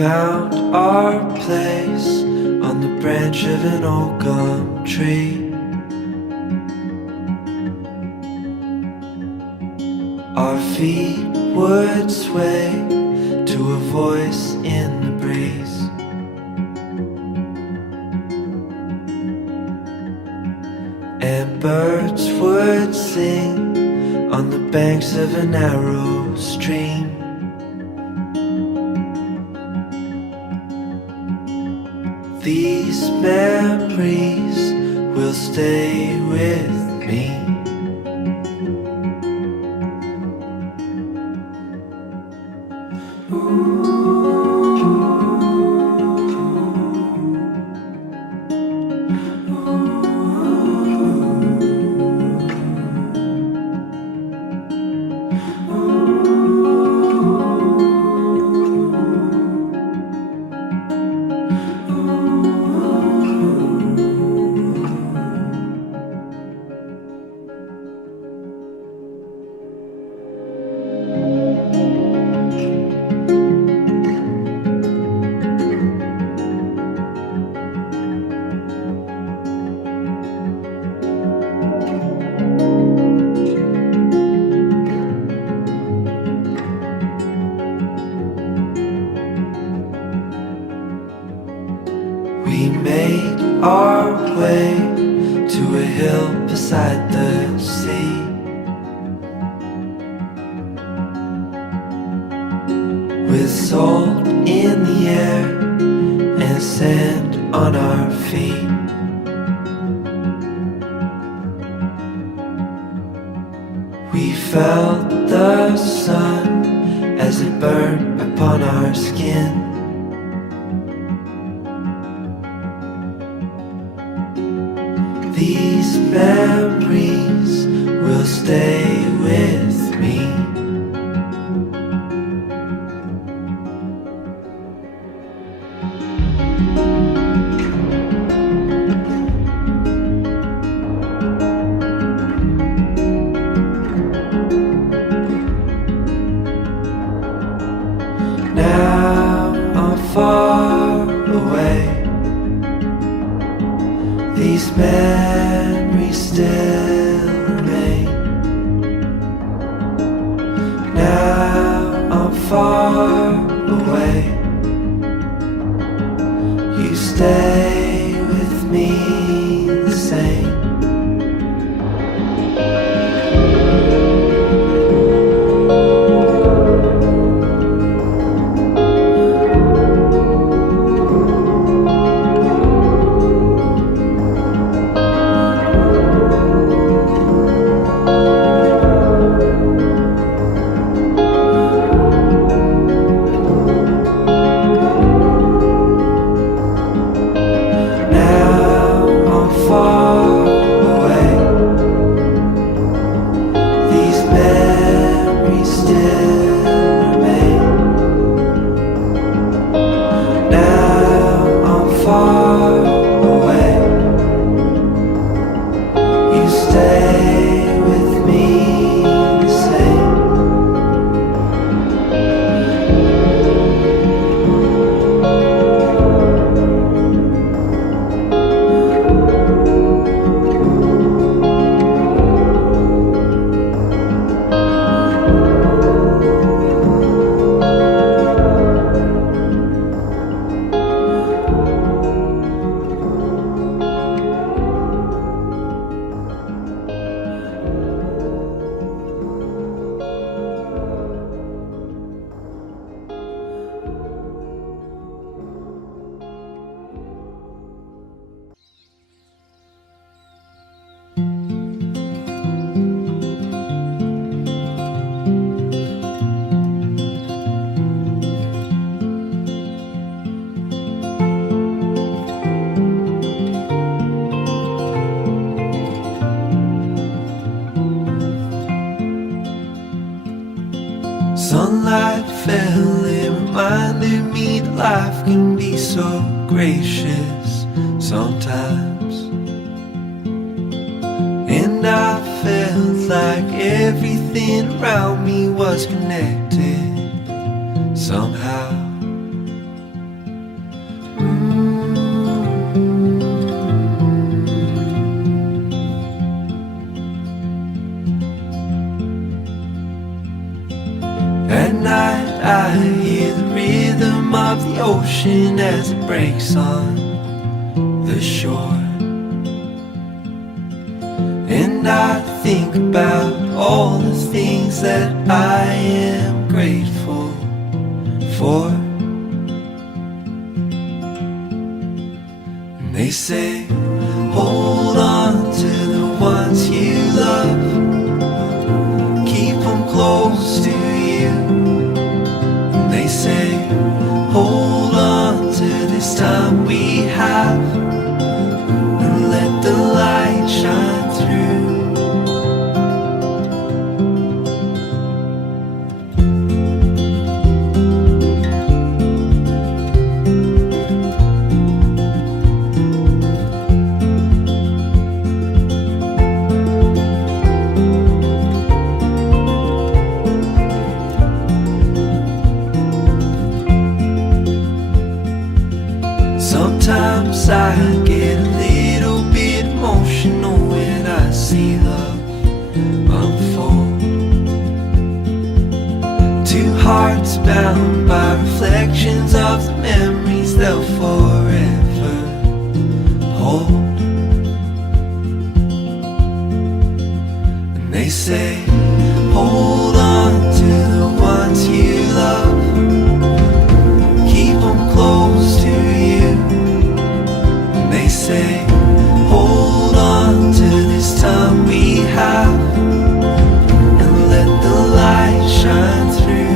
found our place on the branch of an old gum tree. Our feet would sway to a voice in the breeze. And birds would sing on the banks of a narrow stream. These memories will stay with me. We made our way to a hill beside the sea. With salt in the air and sand on our feet. We felt the sun as it burned upon our skin. These memories will stay with me. Now I'm far away. These memories still remain. Now I'm far away. You stay with me the same. Sunlight fell, it reminded me that life can be so gracious sometimes. And I felt like everything around me was connected somehow. of the ocean as it breaks on the shore. And I think about all the things that I am grateful for. And they say, hold on to the ones you love, keep them close to you. And they say, hold on to this time we have, and let the light shine through. Sometimes I get a little bit emotional when I see love unfold. Two hearts bound by reflections of the memories they'll forever hold. And they say, hold on to the ones you love, keep them close to you. They say, hold on to this time we have, and let the light shine through.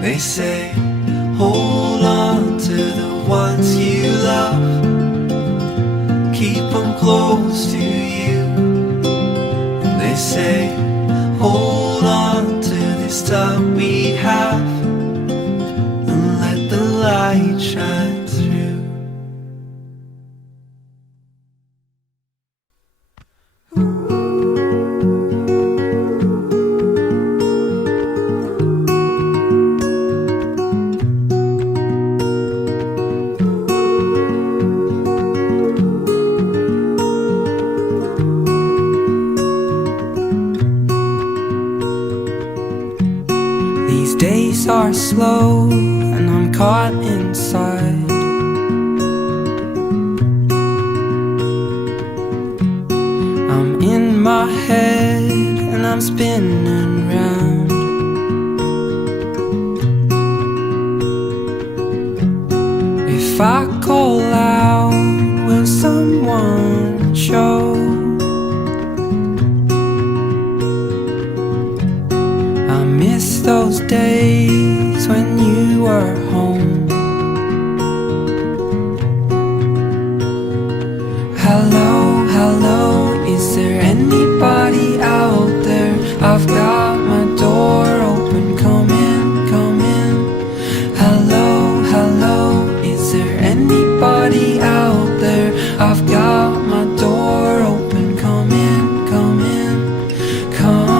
They say, hold on to the ones you love, keep them close to you. And they say, hold on to this time we have, and let the light shine through. These days are slow and I'm caught inside. I'm in my head and I'm spinning round. If I call out, will someone show? I miss those days when you were home. Hello, hello, is there anybody out there? I've got my door open, come in, come in. Hello, hello, is there anybody out there? I've got my door open, come in, come in, come in.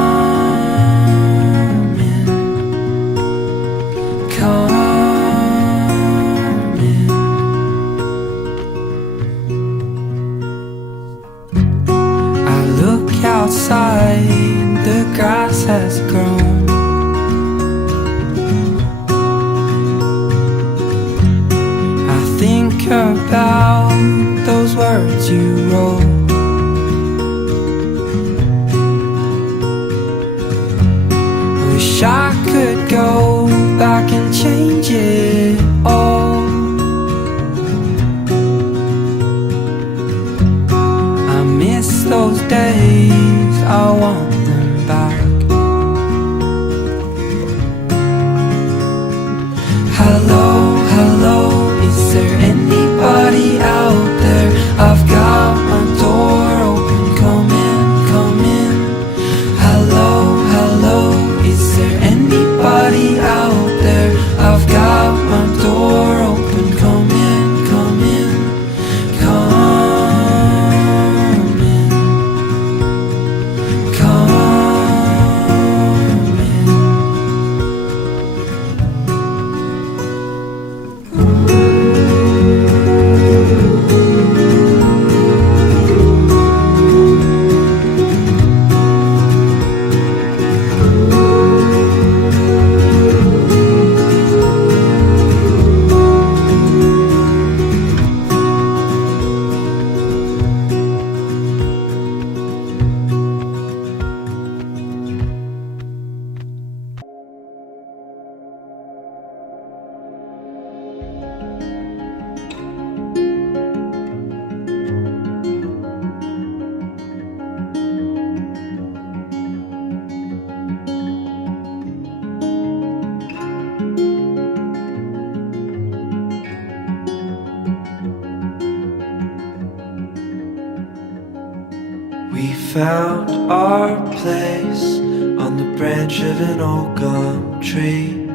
found our place on the branch of an old gum tree.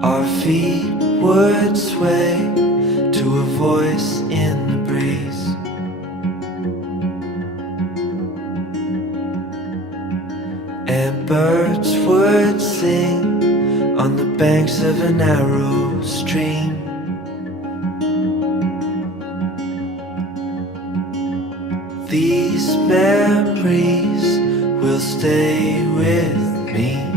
Our feet would sway to a voice in the breeze. And birds would sing on the banks of a narrow stream. These memories will stay with me.